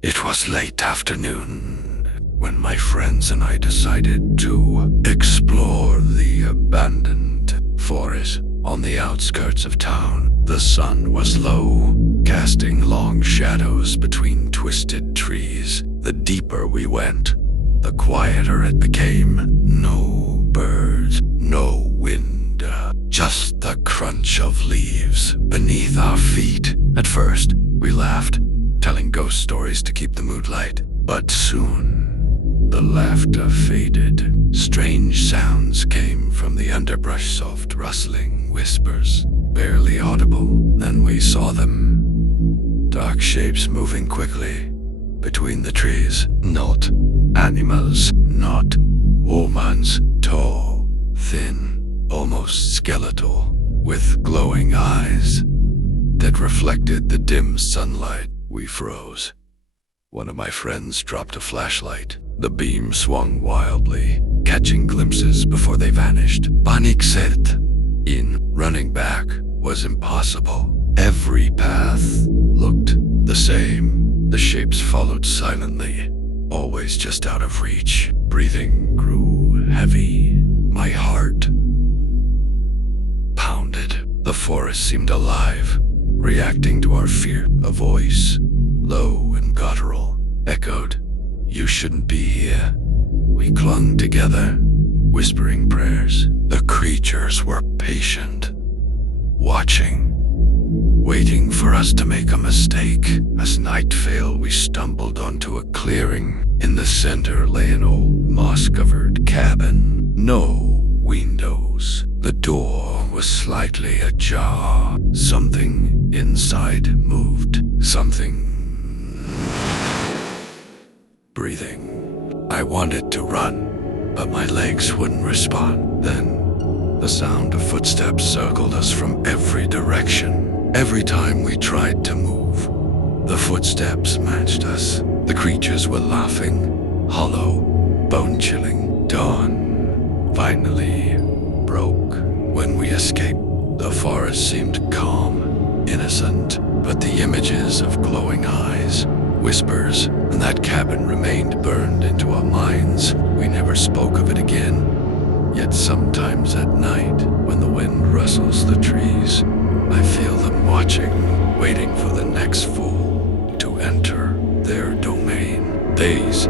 It was late afternoon when my friends and I decided to explore the abandoned forest on the outskirts of town. The sun was low, casting long shadows between twisted trees. The deeper we went, the quieter it became. No birds, no wind, just the crunch of leaves beneath our feet. At first, we laughed, telling ghost stories to keep the mood light. But soon, the laughter faded. Strange sounds came from the underbrush, soft rustling whispers, barely audible. Then we saw them. Dark shapes moving quickly between the trees. Not animals, not humans. Tall, thin, almost skeletal, with glowing eyes that reflected the dim sunlight. We froze. One of my friends dropped a flashlight. The beam swung wildly, catching glimpses before they vanished. Panic set in. Running back was impossible. Every path looked the same. The shapes followed silently, always just out of reach. Breathing grew heavy. My heart pounded. The forest seemed alive, reacting to our fear. A voice, low and guttural, echoed, "You shouldn't be here." We clung together, whispering prayers. The creatures were patient, watching, waiting for us to make a mistake. As night fell, we stumbled onto a clearing. In the center lay an old moss-covered cabin. No windows. The door was slightly ajar. Something inside moved. Something breathing. I wanted to run, but my legs wouldn't respond. Then, the sound of footsteps circled us from every direction. Every time we tried to move, the footsteps matched us. The creatures were laughing, hollow, bone-chilling. Dawn finally broke. When we escaped, the forest seemed calm, innocent, but the images of glowing eyes, whispers, and that cabin remained burned into our minds. We never spoke of it again. Yet sometimes at night, when the wind rustles the trees, I feel them watching, waiting for the next fool to enter their domain. Days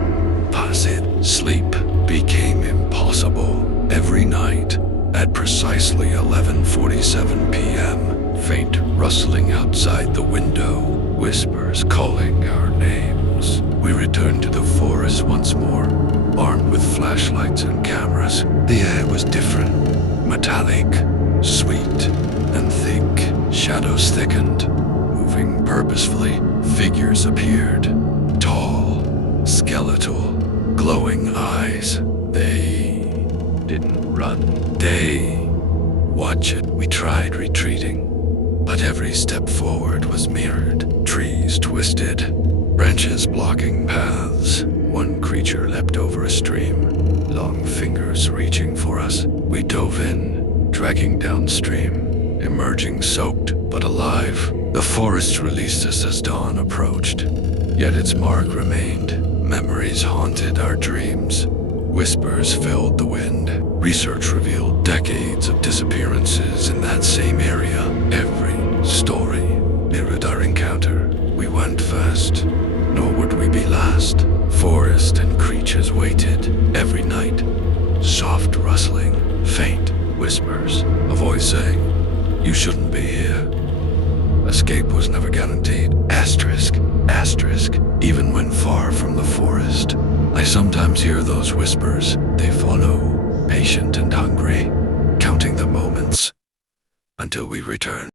passed. Sleep became impossible. Every night, at precisely 11:47 p.m., faint rustling outside the window, whispers calling our names. We returned to the forest once more, armed with flashlights and cameras. The air was different, metallic, sweet, and thick. Shadows thickened, moving purposefully. Figures appeared, tall, skeletal, glowing eyes. They didn't run. They watch it. We tried retreating, but every step forward was mirrored. Trees twisted, branches blocking paths. One creature leapt over a stream, long fingers reaching for us. We dove in, dragging downstream, emerging soaked but alive. The forest released us as dawn approached, yet its mark remained. Memories haunted our dreams. Whispers filled the wind. Research revealed decades of disappearances in that same area. Every story mirrored our encounter. We went first, nor would we be last. Forest and creatures waited. Every night, soft rustling, faint whispers. A voice saying, "You shouldn't be here." Escape was never guaranteed. Asterisk, asterisk, even when far from the forest. I sometimes hear those whispers. They follow, patient and hungry, counting the moments until we return.